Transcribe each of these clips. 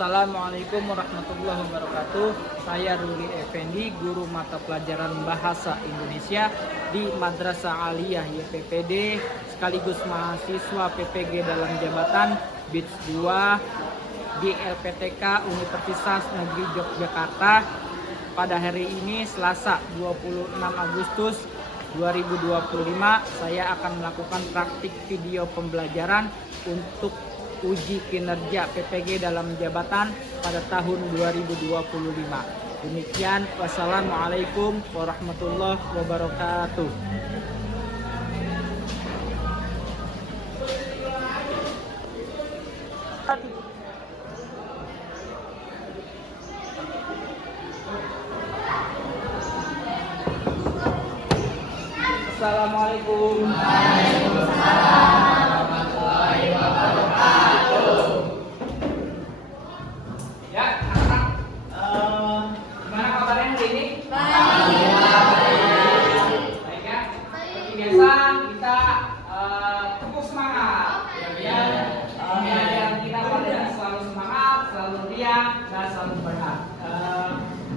Assalamualaikum warahmatullahi wabarakatuh. Saya Ruli Effendi, guru mata pelajaran Bahasa Indonesia di Madrasah Aliyah YPPD, sekaligus mahasiswa PPG dalam jabatan BITS 2 di LPTK Universitas Negeri Yogyakarta. Pada hari ini Selasa 26 Agustus 2025, saya akan melakukan praktik video pembelajaran untuk uji kinerja PPG dalam jabatan pada tahun 2025. Demikian, wassalamualaikum warahmatullahi wabarakatuh. Assalamualaikum. Ya, anak-anak, gimana kabarnya hari ini? Baik ya. Seperti biasa kita cukup semangat. Ya, pembelajaran kita pada selalu semangat, selalu riang, dan selalu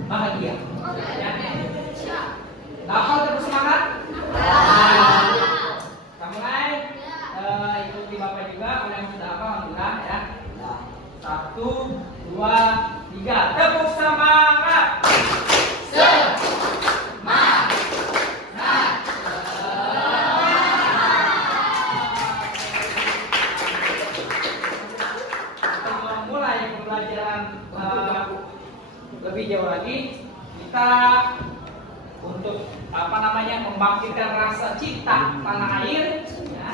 bahagia. Ya. Dapat terus semangat? Kita mulai. Ikuti Bapak juga. Kalau yang sudah hafal, alhamdulillah ya. 1, 2, 3. Tepuk semangat. Semangat. Kita memulai pembelajaran lebih jauh lagi. Kita untuk membangkitkan rasa cinta tanah air, ya,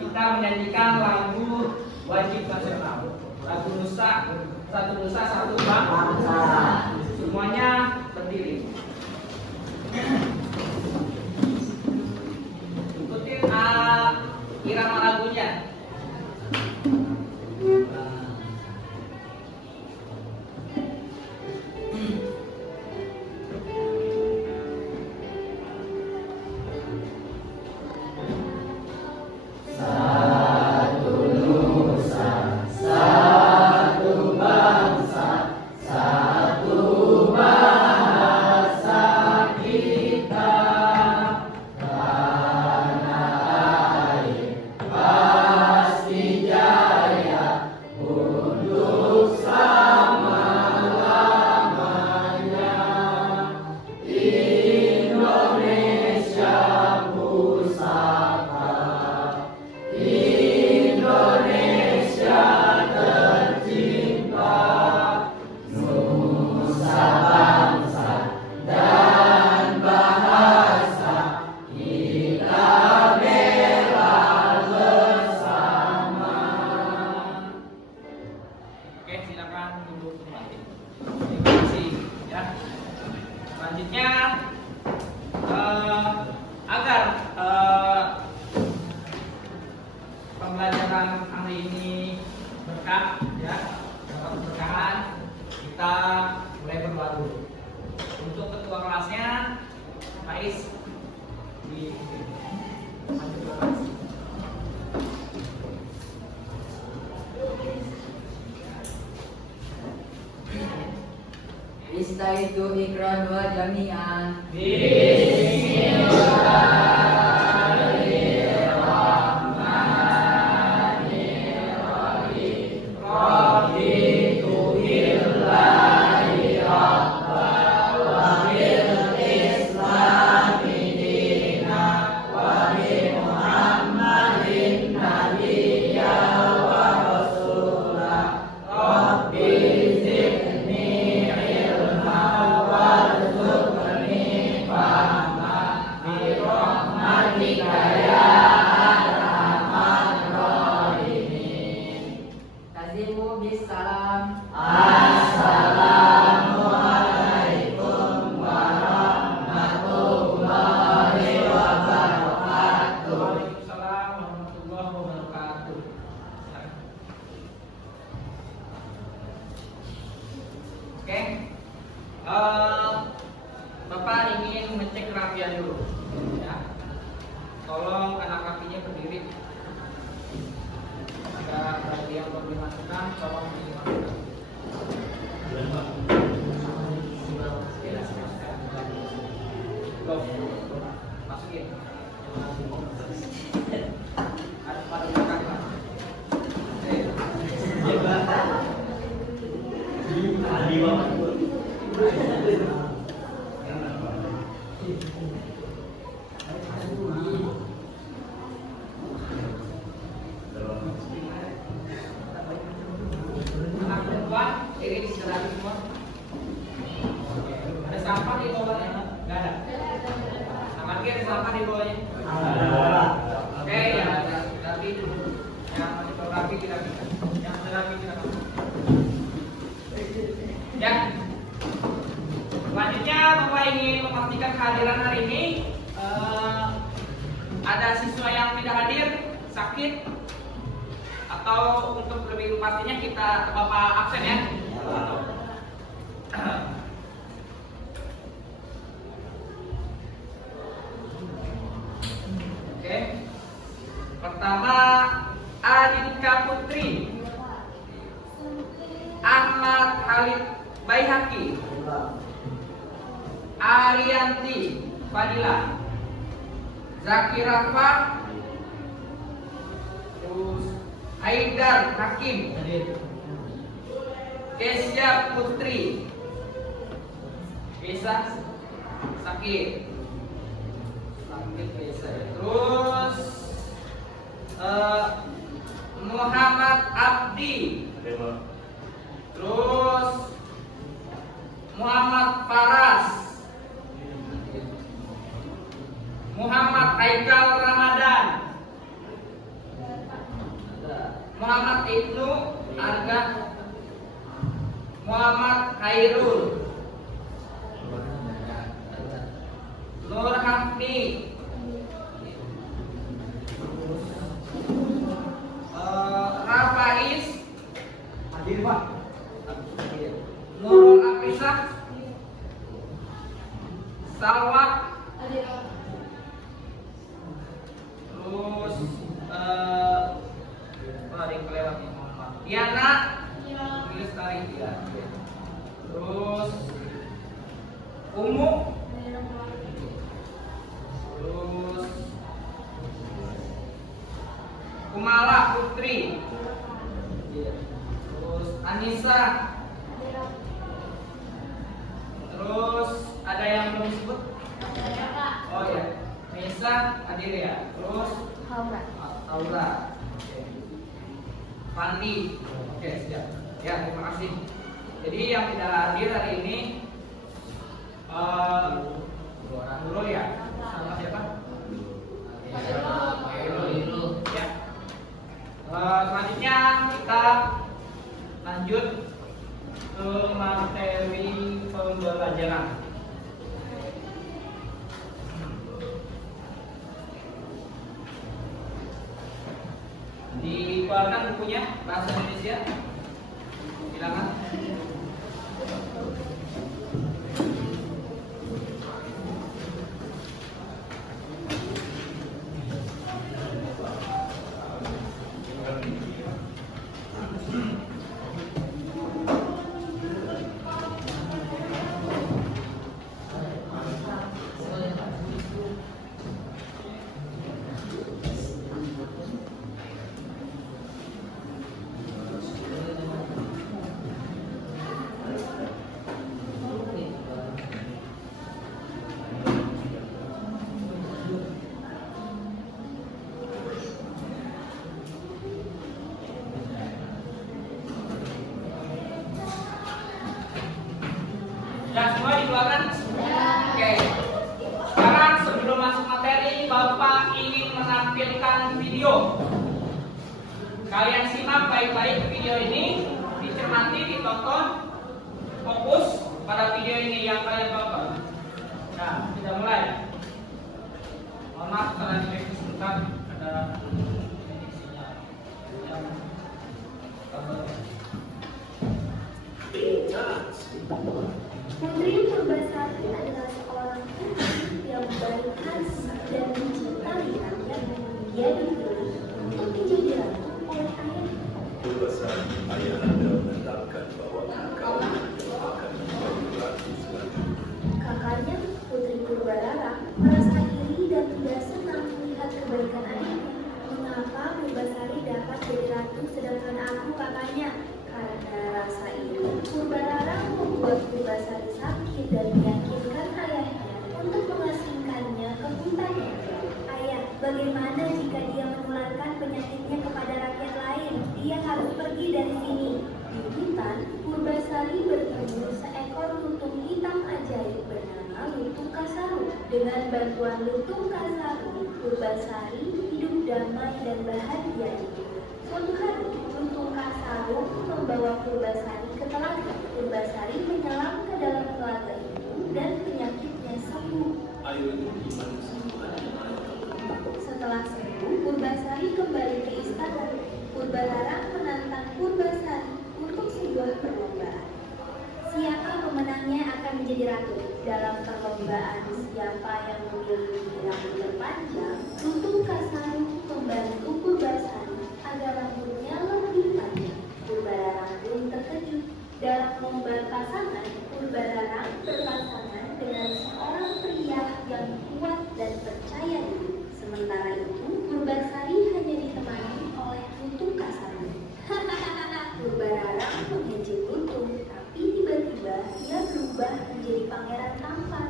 kita menyanyikan lagu wajib nasional, lagu Nusa, satu nusa satu bangsa. Semuanya berdiri. Ikutin irama lagunya. Selanjutnya, agar pembelajaran hari ini berkah, ya, dapat keberkahan, kita mulai berdoa dulu. Untuk ketua kelasnya, Faiz di kelas. Istaitu ikran wa jami'an. Bismillahirrahmanirrahim. Raditu billahi rabban wa bil islami dinan wa bi Muhammadin nabiyyan wa rasulah. Rabbi zidni Assalamualaikum warahmatullahi wabarakatuh. Waalaikumsalam warahmatullahi wabarakatuh. Oke, Bapak ingin mengecek kerapian dulu, ya. Tolong anak kakinya berdiri. Jika bagi yang belum dimasukkan, tolong dimasukkan. Go. Masukin. Harus pada belakang, Pak. Anak perempuan, ini disederhana semua. Ada sampah di bawahnya? Nggak ada. Tangan kiri ada sampah di bawahnya? Oke, ya ada. Tapi yang fotografi tidak bisa. Yang fotografi tidak bisa. Ya. Selanjutnya, Bapak ingin memastikan kehadiran hari ini. Ada siswa yang tidak hadir, sakit, atau untuk lebih pastinya kita Bapak absen ya. Oke. Pertama, Adinka Putri, Ahmad Khalid Baihaqi, Arianti Fadila, Zakira Fah, terus Haidar Hakim, Kesya Putri, Bisa sakit, Bisa. Terus Muhammad Abdi, terus Muhammad Faras, Muhammad Haikal Ramadan, Muhammad Ibnu Arga, Muhammad Hairul, Nur Hafni, Rafais, hadir Pak, Nurul Afisah, Salwak, terus ada yang kelewat nih, Diana, Lestari, ya. Terus Umu, terus Kumala Putri, terus Anissa, terus ada yang belum disebut? Oh ya, Nisa hadir ya. Terus Aura, Fandi, oke siap. Ya terima kasih. Jadi yang tidak hadir hari ini dua orang dulu ya. Sama siapa? Ya. Selanjutnya kita lanjut ke materi pembelajaran. Dikeluarkan bukunya bahasa Indonesia. Silakan. Sudah semua dikeluarkan? Oke. Sekarang sebelum masuk materi, Bapak ingin menampilkan video. Kalian simak baik-baik video ini, dicermati, ditonton, fokus pada video ini yang kalian tonton. Nah, kita mulai. Mohon maaf salah direksi sebentar, ada sinyal. Putri Purbasari adalah seorang putri yang baik hati dan mencintai rakyat. Dia dipilih untuk menjadi ratu oleh ayahnya. Purbasari, ayah Anda menetapkan bahwa Bagaimana jika dia menularkan penyakitnya kepada rakyat lain? Dia harus pergi dari sini. Di hutan, Purbasari bertemu seekor lutung hitam ajaib bernama Lutung Kasaru. Dengan bantuan Lutung Kasaru, Purbasari hidup damai dan bahagia. Suatu hari, Lutung Kasaru membawa Purbasari ke telaga. Purbasari menyelam ke dalam telaga itu dan penyakitnya sembuh. Setelah sembuh, Purbasari kembali ke istana. Purbalarang menantang Purbasari untuk sebuah perlombaan. Siapa pemenangnya akan menjadi ratu. Dalam perlombaan siapa yang memiliki rambut terpanjang, Lutung Kasaru membantu Purbasari agar rambutnya lebih panjang. Purbalarang pun terkejut. Dalam lomba pasangan, Purbalarang berpasangan dengan seorang pria yang kuat dan percaya diri. Sementara itu, Purbasari hanya ditemani oleh Lutung Kasaru. Purbalarang mengejek Lutung, tapi tiba-tiba dia berubah menjadi pangeran tampan.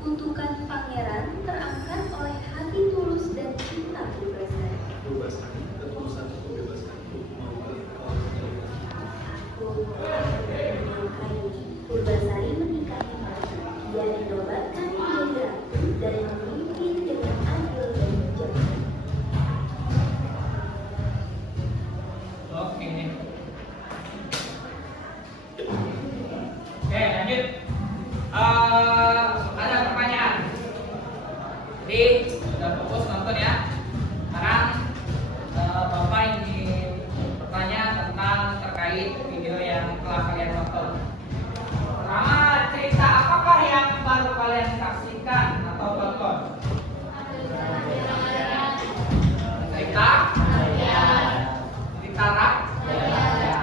Kutukan pangeran terangkat oleh hati tulus dan cinta Purbasari. Purbasari, ketulusan itu bebaskan Aku menyukai Purbasari menikahi mereka. Dia dinobatkan menjadi ratu dan memimpin dengan adil dan bijaksana. Oke. Oke, lanjut. Ada pertanyaan. Jadi sudah fokus nonton ya. Sekarang Bapak ingin bertanya tentang terkait video yang telah kalian tonton. Pertama, cerita apakah yang baru kalian saksikan atau tonton? Cerita? Cerita rak? Ya.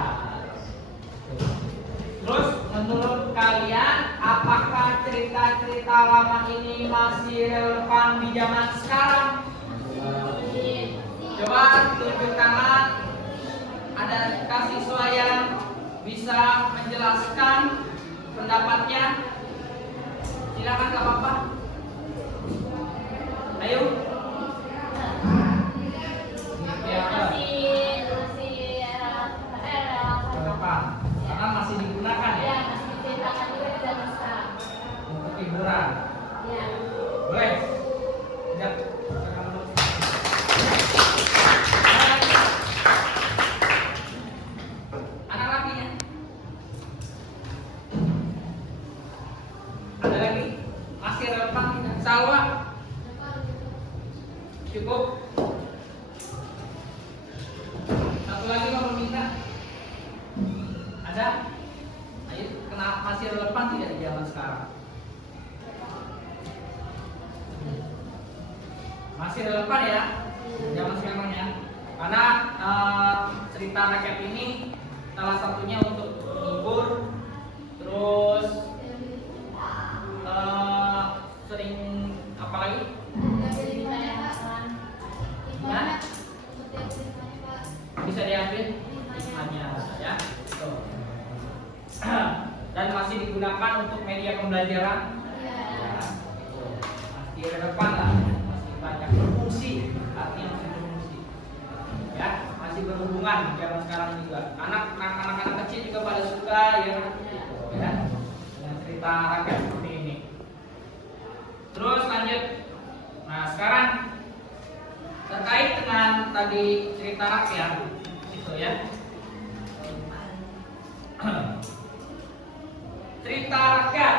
Terus menurut kalian apakah cerita-cerita lama ini masih relevan di zaman sekarang? Coba tunjuk tangan. Ada siswa yang bisa menjelaskan pendapatnya. Silakan, gak apa-apa. Ayo. Relevan. Karena masih digunakan ya. Untuk hiburan. Boleh. Ya. Anak lakinya. Ada lagi? Masih relevan tidak? Salwa. Cukup. Satu lagi mau meminta. Ada? Ayo, kenapa masih relevan tidak di zaman sekarang? Masih relevan ya zaman sekarang ya, karena cerita rakyat ini salah satunya untuk menghibur, terus sering apa lagi? Nah, bisa diambil hikmahnya ya. Tuh. Dan masih digunakan untuk media pembelajaran. Ya, masih relevan lah. Banyak berfungsi, artinya masih berfungsi ya, masih berhubungan zaman sekarang juga. Anak-anak kecil juga pada suka ya, dengan cerita rakyat seperti ini. Terus lanjut. Nah sekarang terkait dengan tadi cerita rakyat itu ya, cerita rakyat.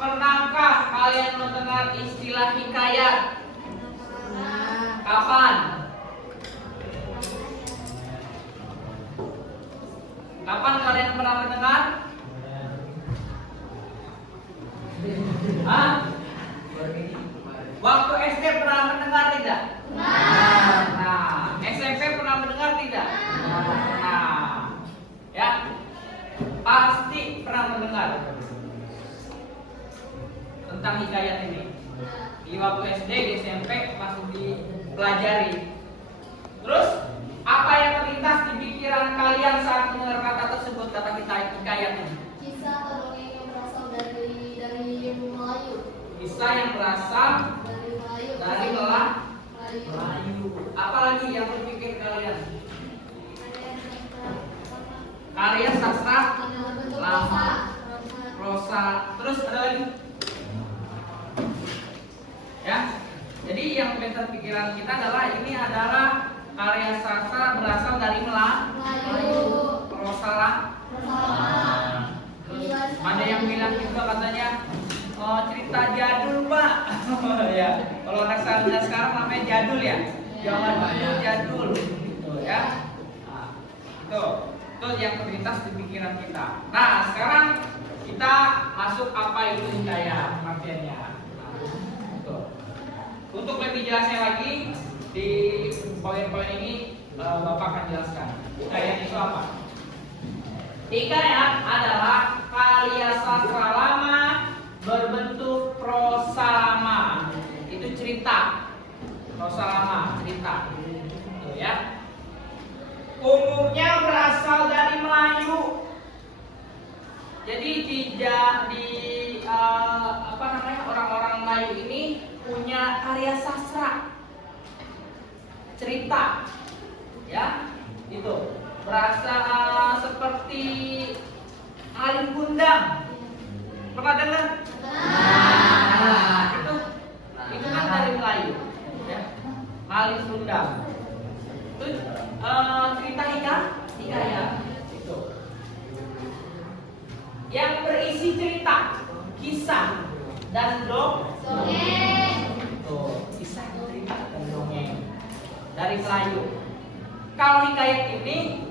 Pernahkah kalian mendengar istilah hikayat? Kapan? Kapan kalian pernah mendengar? Hah? Waktu SD pernah mendengar tidak? Nah, SMP pernah mendengar tidak? Nah, ya, pasti pernah mendengar tentang hikayat ini. Di waktu SD, di SMP masih dipelajari. Terus apa yang terlintas di pikiran kalian saat mendengar kata tersebut, kata hikayat ini? Kisah atau dongeng yang berasal dari Melayu. Kisah yang berasal Dari Melayu. dari Melayu. Apalagi yang berpikir kalian? Karya sastra lama, prosa. Terus ada lagi? Ya. Jadi yang melintas pikiran kita adalah ini adalah karya sastra berasal dari Melayu, prosa lah. Terus ada yang bilang juga katanya cerita jadul Pak. Ya, kalau anak sekarang namanya jadul ya. Jangan dulu jadul, gitu ya. Nah, itu yang terlintas di pikiran kita. Nah, sekarang kita masuk apa itu hikayat artinya. Untuk lebih jelasnya lagi di poin-poin ini Bapak akan jelaskan. Hikayat itu apa? Hikayat adalah karya sastra lama berbentuk prosa lama. Itu cerita. Prosa lama, cerita. Tuh ya. Umumnya berasal dari Melayu. Jadi tidak di orang-orang Melayu ini punya karya sastra cerita, ya, itu berasal seperti Malin Kundang, pernah dengar? Nah, itu kan dari Melayu, ya, Malin Kundang, itu cerita hikayat, itu yang berisi cerita, kisah dan dongeng. Tuh, kisah cerita dan dongeng dari Melayu. Kalau hikayat ini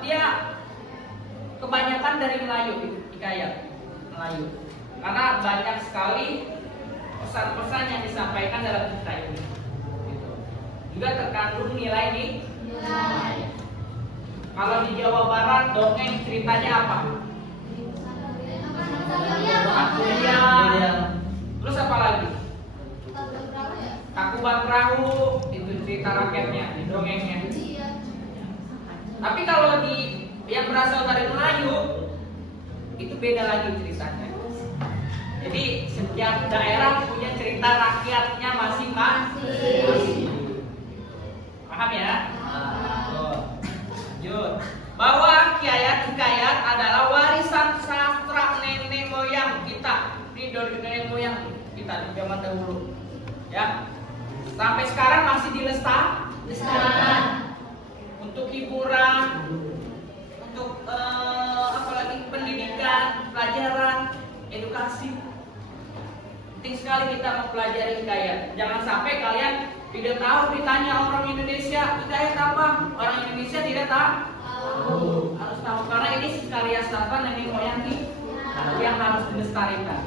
dia kebanyakan dari Melayu, hikayat Melayu. Karena banyak sekali pesan-pesan yang disampaikan dalam cerita ini. Gitu. Juga terkandung nilai nih. Kalau di Jawa Barat dongeng ceritanya apa? Terus apa lagi? Takuban Perahu, itu cerita rakyatnya, di dongengnya. Tapi kalau di yang berasal dari Melayu, itu beda lagi ceritanya. Jadi setiap daerah punya cerita rakyatnya masing-masing. Paham ya? Lanjut. Bahwa hikayat adalah warisan sastra nenek moyang kita. Ini dari nenek moyang kita di zaman dahulu. Ya. Sampai sekarang masih dilestarikan. Untuk hiburan, untuk apalagi pendidikan, pelajaran, edukasi. Penting sekali kita mempelajari hikayat. Jangan sampai kalian tidak tahu ditanya orang Indonesia hikayat apa. Orang Indonesia tidak tahu. Harus tahu karena ini karya sastra nenek moyang kita yang harus dilestarikan.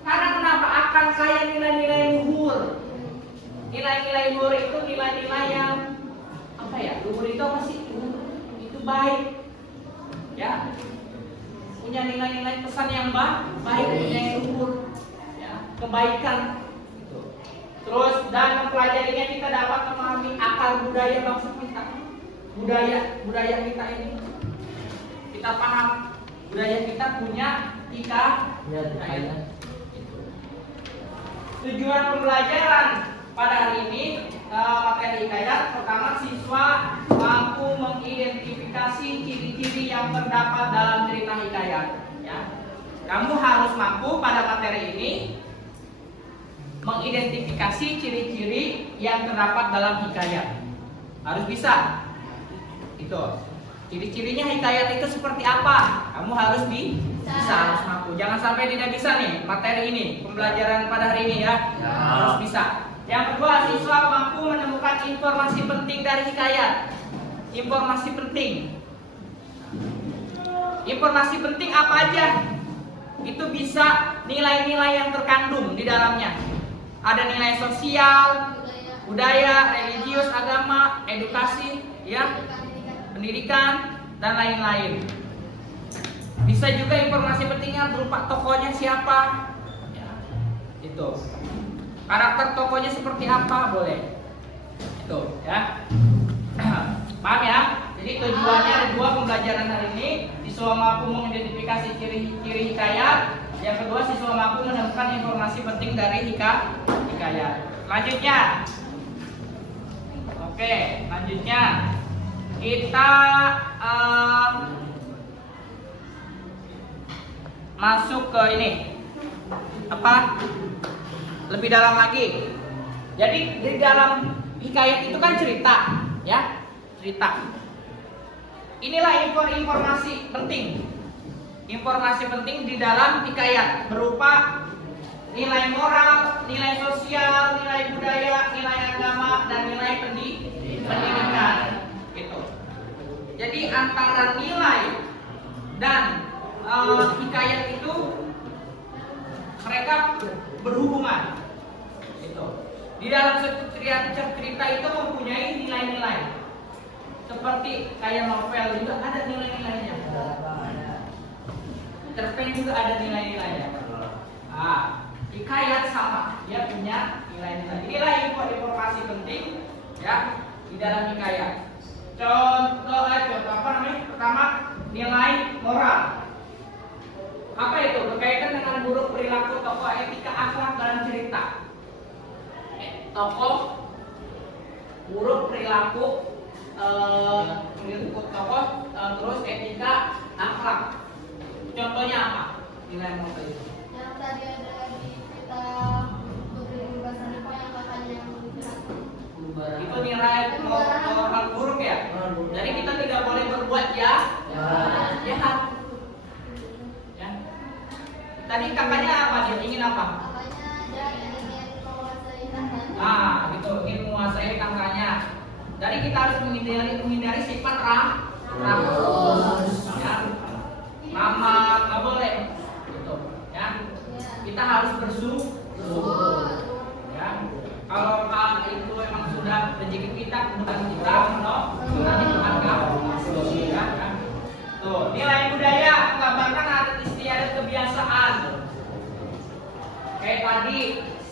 Karena kenapa? Akan kaya nilai-nilai luhur. Nilai-nilai luhur itu nilai-nilai yang apa ya? Luhur itu apa sih? Itu baik. Ya. Punya nilai-nilai pesan yang baik, nilai luhur. Ya, kebaikan. Terus dan mempelajarinya kita dapat memahami akar budaya bangsa kita. Budaya kita ini kita paham. Budaya kita punya hikayat. Tujuan pembelajaran pada hari ini materi hikayat. Pertama, siswa mampu mengidentifikasi ciri-ciri yang terdapat dalam cerita hikayat. Ya. Kamu harus mampu pada materi ini mengidentifikasi ciri-ciri yang terdapat dalam hikayat. Harus bisa. Itu. Ciri-cirinya hikayat itu seperti apa? Kamu harus bisa, harus mampu. Jangan sampai tidak bisa nih materi ini, pembelajaran pada hari ini ya. Harus bisa. Yang kedua, siswa mampu menemukan informasi penting dari hikayat. Informasi penting. Informasi penting apa aja? Itu bisa nilai-nilai yang terkandung di dalamnya. Ada nilai sosial, budaya, religius, agama, edukasi, ya, pendidikan, dan lain-lain. Bisa juga informasi pentingnya berupa tokohnya siapa, ya, itu. Karakter tokohnya seperti apa, boleh. Itu, ya. Paham ya? Jadi tujuannya ada dua pembelajaran hari ini. Siswa mampu mengidentifikasi ciri-ciri hikayat. Yang kedua, siswa mampu menemukan informasi penting dari hikayat. hikayat. Selanjutnya, oke, selanjutnya kita masuk ke ini apa? Lebih dalam lagi. Jadi di dalam hikayat itu kan cerita, ya, cerita. Inilah informasi penting. Informasi penting di dalam hikayat berupa nilai moral, nilai sosial, nilai budaya, nilai agama, dan nilai pendidikan. Gitu. Jadi antara nilai dan hikayat itu mereka berhubungan. Gitu. Di dalam cerita itu mempunyai nilai-nilai. Seperti kayak novel juga ada nilai-nilainya. Cerpen juga ada nilai-nilainya. Hikayat sama, dia punya nilai-nilai. Inilah informasi penting ya di dalam hikayat. Contoh apa namanya? Pertama, nilai moral. Apa itu? Berkaitan dengan buruk perilaku tokoh, etika, akhlak dalam cerita. Tokoh, buruk perilaku tokoh, terus etika, akhlak. Contohnya apa? Nilai moral itu. Yang tadi ada di cerita Putri Purbasari kok yang kakaknya yang menceritakan. Itu nilai moral buruk ya. Jadi kita tidak boleh berbuat jahat. Ya. Tadi kakaknya apa? Dia ingin apa? Kakaknya jahat yang ingin menguasai kakaknya. Gitu, ingin menguasai kakaknya. Jadi kita harus menghindari sifat rakus. Ya. Mama nggak boleh. Gitu. Ya. Kita harus bersyukur. Ya. Kalau itu memang sudah rezeki kita, bukan kita, nanti Tuhan kasih. Ya, kan? Tuh, nilai budaya menggambarkan adat istiadat kebiasaan. Kayak tadi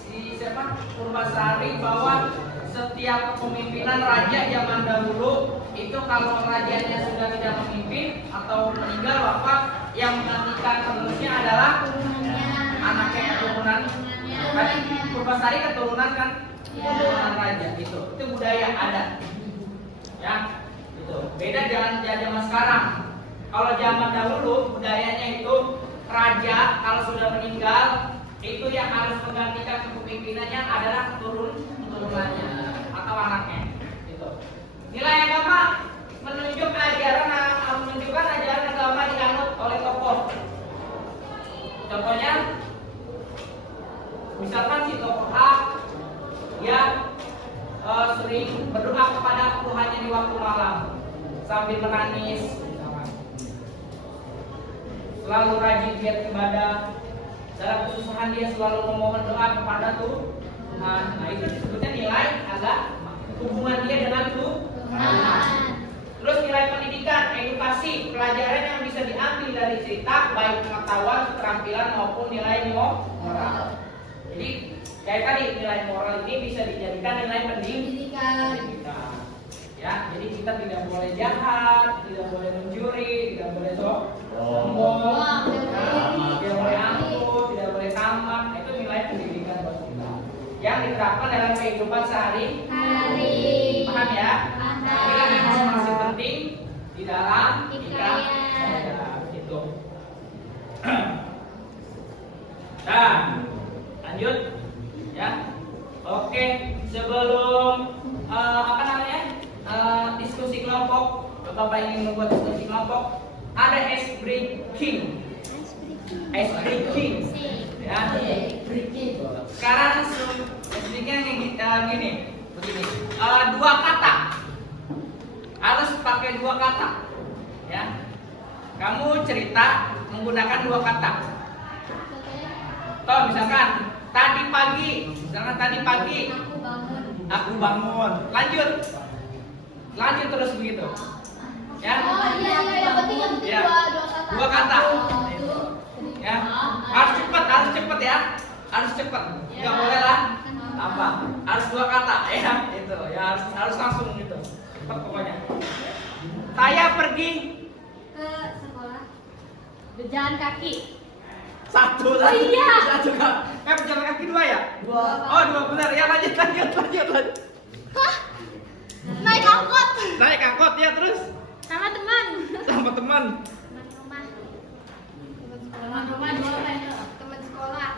si siapa Purbasari bahwa setiap kepemimpinan raja zaman dahulu itu kalau rajanya sudah tidak memimpin atau meninggal wafat, yang menggantikan penerusnya adalah anaknya keturunan. Tadi Purbasari keturunan kan, keturunan raja itu budaya adat. Ya, itu beda dengan zaman sekarang. Kalau zaman dahulu budayanya itu raja kalau sudah meninggal itu yang harus menggantikan kepemimpinannya adalah keturunannya atau anaknya. Gitu. Nilai agama menunjukkan ajaran agama dianut oleh tokoh. Contohnya, misalkan si tokoh A dia sering berdoa kepada Tuhannya di waktu malam sambil menangis, selalu rajin giat ibadah, dalam kesusahan dia selalu memohon doa kepada Tuhan. Nah itu disebutnya nilai agama, hubungan dia dengan Tuhan. Terus nilai pendidikan, edukasi, pelajaran yang bisa diambil dari cerita, baik pengetahuan, keterampilan maupun nilai moral. Jadi kayak tadi nilai moral ini bisa dijadikan nilai pendidikan. Ya, jadi kita tidak boleh jahat, tidak boleh mencuri, tidak boleh sombong, tidak boleh angkuh, tidak boleh tamak. Itu nilai pendidikan buat kita yang diterapkan dalam kehidupan sehari-hari. Paham ya? Ini kan informasi penting di dalam hikayat itu. Nah, lanjut ya. Oke, sebelum apa namanya? Diskusi kelompok, Bapak ingin membuat diskusi kelompok, ada ice breaking. Ice breaking. Ya. Sekarang sedikit gini, begini. Dua kata. Harus pakai dua kata. Ya. Kamu cerita menggunakan dua kata. Toh misalkan tadi pagi, aku bangun. Lanjut terus begitu. Ya. Ya. Dua kata. Ya. Harus cepat ya. Harus cepat. Enggak boleh lah apa? Harus dua kata ya. Itu. Ya harus langsung gitu. Cepat pokoknya. Saya pergi Ke sekolah. Berjalan kaki. satu. Oh iya. Satu kan. Berjalan kaki dua ya? Oh, 2 benar. Ya lanjut. Hah? Naik angkot. Naik angkot ya terus Sama teman. sama teman. Teman rumah. Teman sekolah.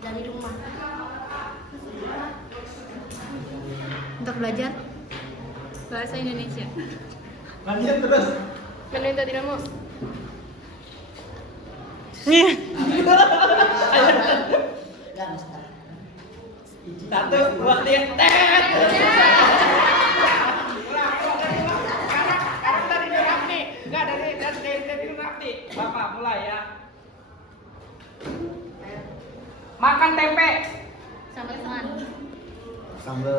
Dari rumah. Untuk belajar bahasa Indonesia. Lanjut terus. Meminta dirimu. Satu, dua, tiga, Karena dari Nurhakti, enggak dari Nurhakti. Bapak mulai ya. Makan tempe. Sambal teman. Sambal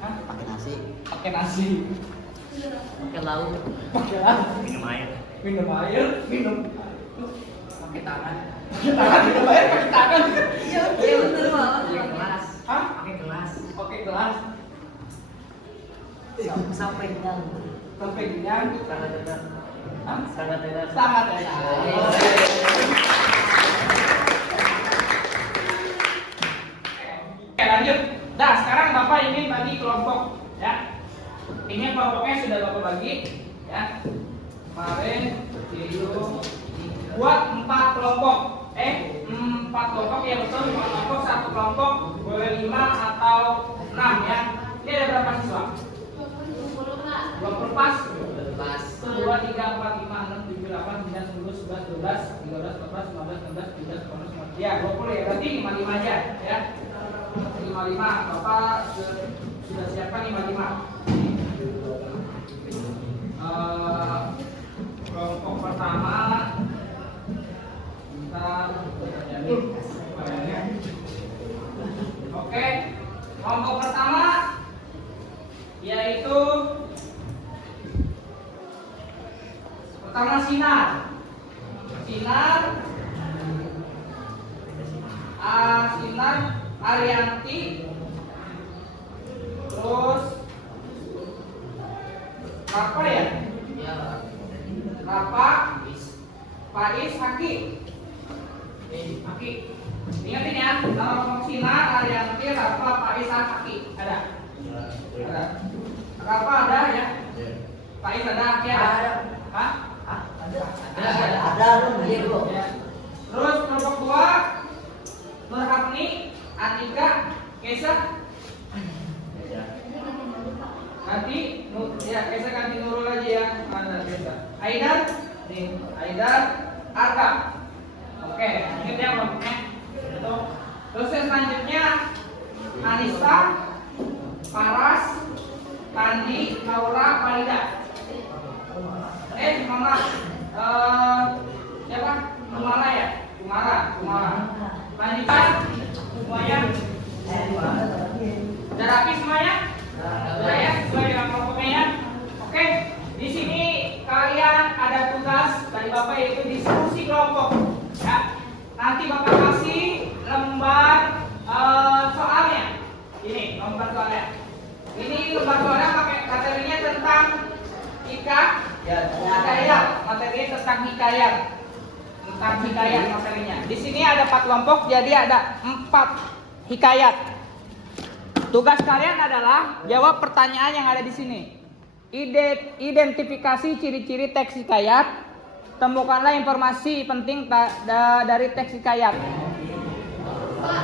Hah? pakai nasi, Pakai nasi. pakai lauk, Pakai apa? minum air. Minum air, pakai tangan. Minum air pakai tangan. Iya bener banget. Pakai gelas, Hah? pakai gelas. Pakai gelas. Sampai kenyang. Sampai kenyang. Sangat enak. Hah? Sangat enak. Sangat enak. Oke, lanjut. Nah, sekarang Bapak ingin bagi kelompok, ya. Ini kelompoknya sudah Bapak bagi, ya. Kemarin video buat 4 kelompok. 4 kelompok ya betul, 5 kelompok, 1 kelompok boleh 5 atau 6 ya. Ini ada berapa siswa? 20 pas. 1, 2, 3, 4, 5, 6, 7, 8, 9, 10, 11, 12, 13, 14, 15, 16, 17, 18, 19. Ya, 20 ya. Berarti 55 aja ya. 55. Bapak sudah siapkan 55. Kelompok pertama kita jadi oke, kelompok pertama yaitu pertama Sinar Arianti, terus apa ya? Rafa, Faiz, Haki. Ingatin ya, nama kelompok Sinar, Arianti, Rafa, Faiz, Haki. Ada? Ada. Rafa ada ya? Faiz ada, Haki ada? Hah? Ada lu dia bro. Ya. Terus kelompok 2 Nurhakni, Atika, Kesa. Ganti, ya Kesa ganti Nurul aja ya. Mana Kesa? Aidar, nih Aidar, Arka. Oke, ingat ya kelompoknya. Terus yang selanjutnya Anissa, Paras, Tandi, Laura, Farida. Mama, siapa? Kumara ya? Kumara. Lanjutkan semuanya. Udah rapi semuanya? Udah ya, sesuai dengan kelompoknya ya. Oke, di sini kalian ada tugas dari Bapak yaitu diskusi kelompok. Ya, nanti Bapak kasih lembar soalnya. Ini lembar soalnya. Ini lembar soalnya pakai materinya tentang hikayat. Materinya tentang hikayat. Materinya. Di sini ada 4 kelompok, jadi ada 4 hikayat. Tugas kalian adalah jawab pertanyaan yang ada di sini. Identifikasi ciri-ciri teks hikayat. Temukanlah informasi penting dari teks hikayat. Pak,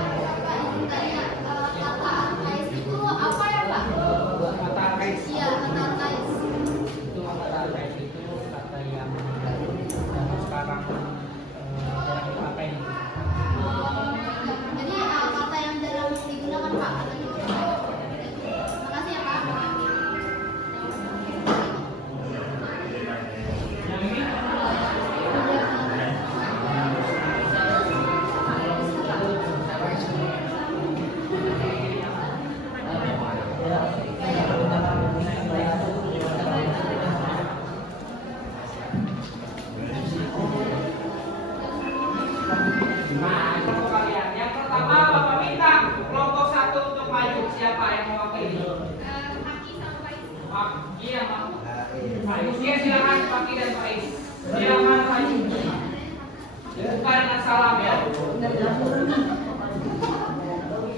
kata arkais itu apa ya Pak? Kata arkais. Iya, kata arkais. Itu kata arkais itu kata yang sekarang jarang dipakai. Jadi kata yang jarang digunakan Pak katanya. Makasih ya Pak. Yang ini nah, kelompok kalian. Yang pertama Bapak minta kelompok 1 untuk maju. Siapa yang mewakili? Haki sama Faiz. Iya, Pak. Faiz. Iya, silakan Paki dan Faiz. Silakan maju. Buka dan salam ya.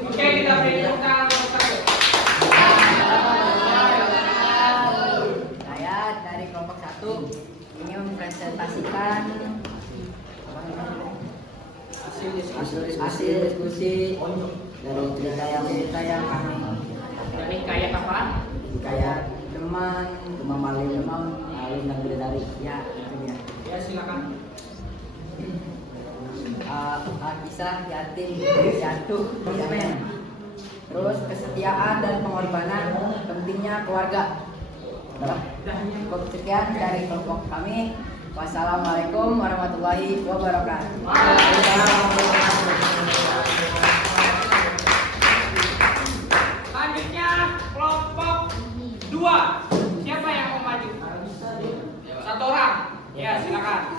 Oke, kita beri tepuk tangan untuk satu. Saya dari kelompok 1 ingin mempresentasikan hasil diskusi dari cerita yang kami Ini kayak apa? kayak teman malim dan bidadari ya itu dia. Ya, silakan. Kisah yatim piatu men. Terus kesetiaan dan pengorbanan pentingnya keluarga. Cukup sekian dari kelompok kami. Wassalamualaikum warahmatullahi wabarakatuh. Selanjutnya kelompok 2. Siapa yang mau maju? Satu orang. Ya, silakan.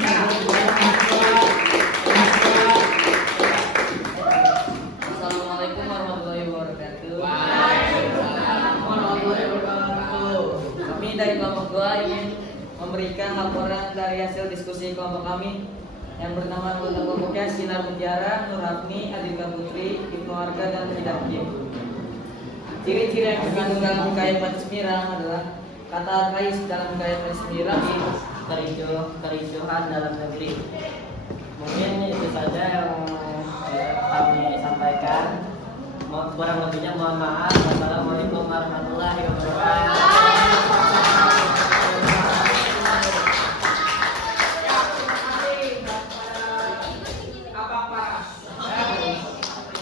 Ya. Assalamualaikum warahmatullahi wabarakatuh. Waalaikumsalam warahmatullahi wabarakatuh. Kami dari kelompok 2 ingin memberikan laporan dari hasil diskusi kelompok kami yang bernama anggota kelompoknya Sinar Mutiara, Nur Hafni, Adika Putri, Ibnu Arga, dan Tidak Kim. Ciri-ciri yang terkandung dalam hikayat Batis Mirang adalah kata kais dalam hikayat Batis Mirang kericuhan dalam negeri. Mungkin itu saja yang kami sampaikan. Kurang lebihnya mohon maaf. Wassalamualaikum warahmatullahi wabarakatuh. Ya, terima kasih Abang Paras. Ya,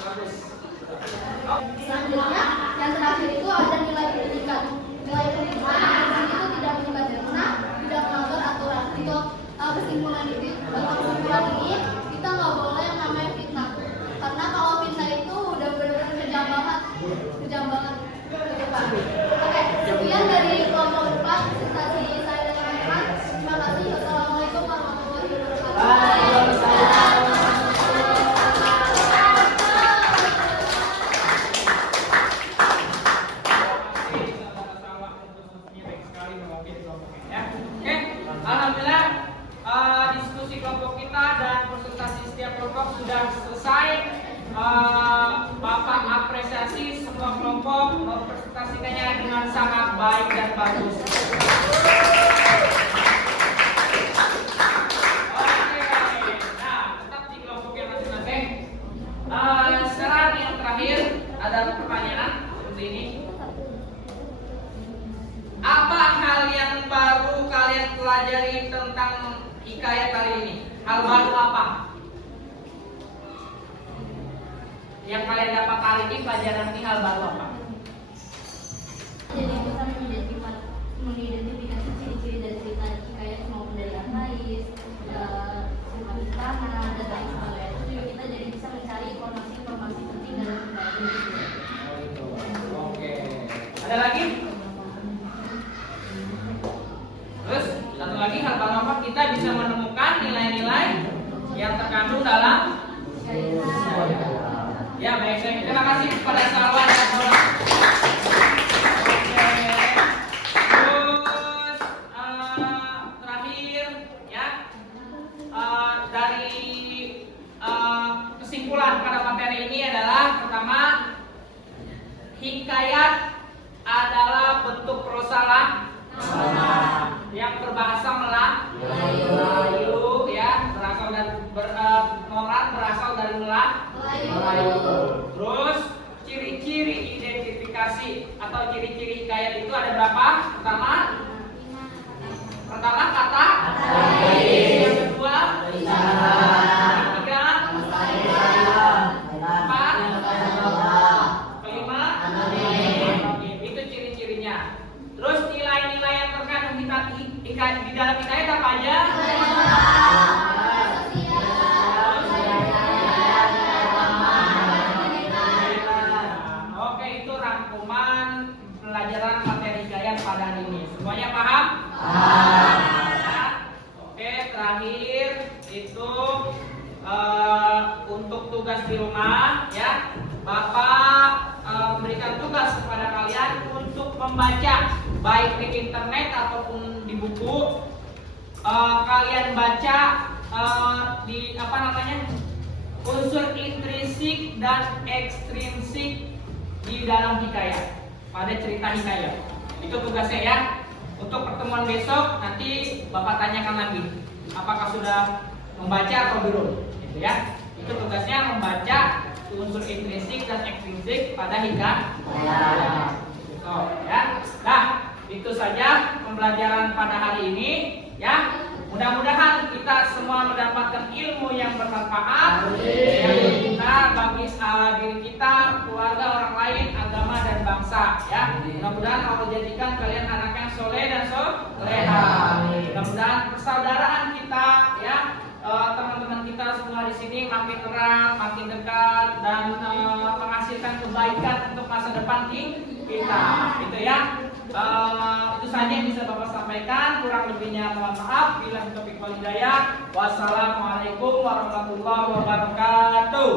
bagus. Selanjutnya, yang terakhir itu ada nilai pendidikan. Nilai pendidikan itu tidak menyebabkan karena tidak melanggar aturan. Untuk kesimpulan ini kita nggak boleh yang namanya fitnah. Karena kalau fitnah itu udah benar-benar kejam banget. Oke, sekian dari kelompok 4 presentasi saya dan teman-teman. Terima kasih. Wassalamualaikum warahmatullahi wabarakatuh. Oke, alhamdulillah diskusi kelompok kita dan presentasi setiap kelompok sudah selesai. Bapak apresiasi semua kelompok mempresentasikannya dengan sangat baik dan bagus. Oke, nah tetap di kelompoknya masing-masing. Sekarang yang terakhir ada pertanyaan seperti ini. Apa hal yang baru kalian pelajari tentang hikayat kali ini? Hal baru apa? Yang kalian dapat kali ini pelajaran ini hal baru apa? Jadi kita mengidentifikasi ciri-ciri dari cerita hikayat maupun dari Akais, rumah istana dan lain sebagainya. Itu juga kita jadi bisa mencari informasi-informasi penting dalam hikayat itu. Oke. Ada lagi? Terus satu lagi hal baru apa? Kita bisa menemukan nilai-nilai yang terkandung dalam ya baik saya terima kasih kepada sahabat dan sahabat. Terus terakhir ya dari kesimpulan pada materi ini adalah pertama, hikayat adalah bentuk prosa yang berbahasa Melayu ya, berasal dari Morat berasal dari Melayu. Terus ciri-ciri identifikasi atau ciri-ciri hikayat itu ada berapa? Pertama kata, yang kedua yang ketiga, empat, kelima, itu ciri-cirinya. Terus nilai-nilai yang terkandung di dalam hikayat apa aja? Oke, itu rangkuman pelajaran materi hikayat pada hari ini. Semuanya paham? Paham. Oke, terakhir itu untuk tugas di rumah ya. Bapak memberikan tugas kepada kalian untuk membaca baik di internet ataupun di buku. Kalian baca apa namanya? Unsur intrinsik dan ekstrinsik di dalam hikayat. Pada cerita hikayat. Itu tugasnya ya. Untuk pertemuan besok nanti Bapak tanyakan lagi apakah sudah membaca atau belum, gitu ya. Itu tugasnya membaca unsur intrinsik dan ekstrinsik pada hikayat. So, ya. Nah, itu saja pembelajaran pada hari ini ya. Mudah-mudahan kita semua mendapatkan ilmu yang bermanfaat yang berguna bagi diri kita, keluarga, orang lain, agama dan bangsa ya. Mudah-mudahan Allah jadikan kalian anak yang soleh dan soleha. Mudah-mudahan persaudaraan kita ya, teman-teman kita semua di sini makin erat, makin dekat dan menghasilkan kebaikan untuk masa depan kita. Gitu ya. Itu saja yang bisa Bapak sampaikan. Kurang lebihnya mohon maaf. Bila taufiq wal hidayah. Wassalamualaikum warahmatullahi wabarakatuh.